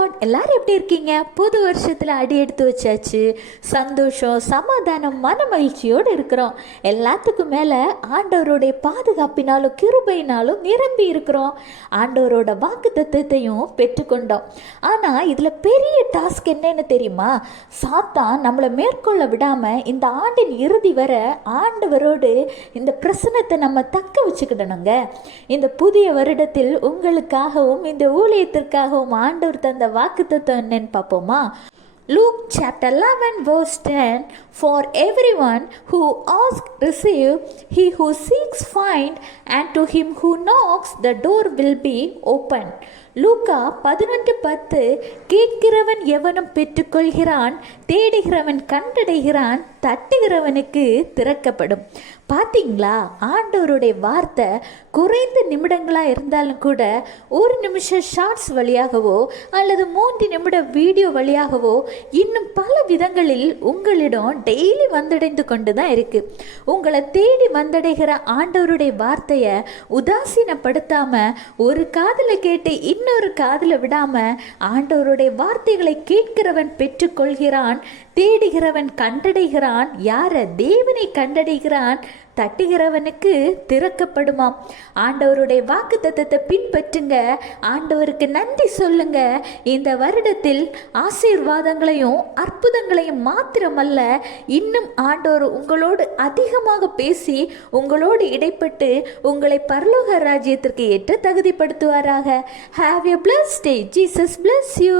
Lord, எல்லாரும் எப்படி இருக்கீங்க? புது வருஷத்தில் அடி எடுத்து வச்சாச்சு. சந்தோஷம், சமாதானம், மன மகிழ்ச்சியோடு இருக்கிறோம். எல்லாத்துக்கும் மேலே ஆண்டவருடைய பாதுகாப்பினாலும் கிருபையினாலும் நிரம்பி இருக்கிறோம். ஆண்டவரோட வாக்கு தத்துவத்தையும் பெற்றுக்கொண்டோம். ஆனால் இதில் பெரிய டாஸ்க் என்னன்னு தெரியுமா? சாத்தான் நம்மளை மேற்கொள்ள விடாமல் இந்த ஆண்டின் இறுதி வர ஆண்டவரோடு இந்த பிரசனத்தை நம்ம தக்க வச்சுக்கிடணுங்க. இந்த புதிய வருடத்தில் உங்களுக்காகவும் இந்த ஊழியத்திற்காகவும் ஆண்டவர் தந்த வாக்குத்தத்தம் என்னன்னு பார்ப்போமா? Luke chapter 11 verse 10, for everyone who asks receive, he who seeks find, and to him who knocks the door will be open. லூக்கா 11:10, கேட்கிறவன் எவனும் பெற்றுக்கொள்கிறான், தேடுகிறவன் கண்டடைகிறான், தட்டுகிறவனுக்கு திறக்கப்படும். பார்த்தீங்களா? ஆண்டவருடைய வார்த்தை குறைந்த நிமிடங்களாக இருந்தாலும் கூட ஒரு நிமிஷம் ஷார்ட்ஸ் வழியாகவோ அல்லது 3 நிமிட வீடியோ வழியாகவோ இன்னும் பல விதங்களில் உங்களிடம் டெய்லி வந்தடைந்து கொண்டு தான் இருக்குது. உங்களை தேடி வந்தடைகிற ஆண்டவருடைய வார்த்தையை உதாசீனப்படுத்தாமல் ஒரு காதில் கேட்டு இன்னொரு காதில் விடாமல் ஆண்டவருடைய வார்த்தைகளை கேட்கிறவன் பெற்றுக்கொள்கிறான், தேடுகிறவன் கண்டடைகிறான், யார தேவனை கண்டடைகிறான், தட்டுகிறவனுக்கு திறக்கப்படுமாம். ஆண்டவருடைய வாக்கு தத்தத்தை பின்பற்றுங்க. ஆண்டவருக்கு நன்றி சொல்லுங்க. இந்த வருடத்தில் ஆசீர்வாதங்களையும் அற்புதங்களையும் மாத்திரமல்ல, இன்னும் ஆண்டவர் உங்களோடு அதிகமாக பேசி உங்களோடு இடைப்பட்டு உங்களை பரலோக ராஜ்யத்திற்கு ஏற்ற தகுதிப்படுத்துவாராக. Have a blessed day. Jesus bless you.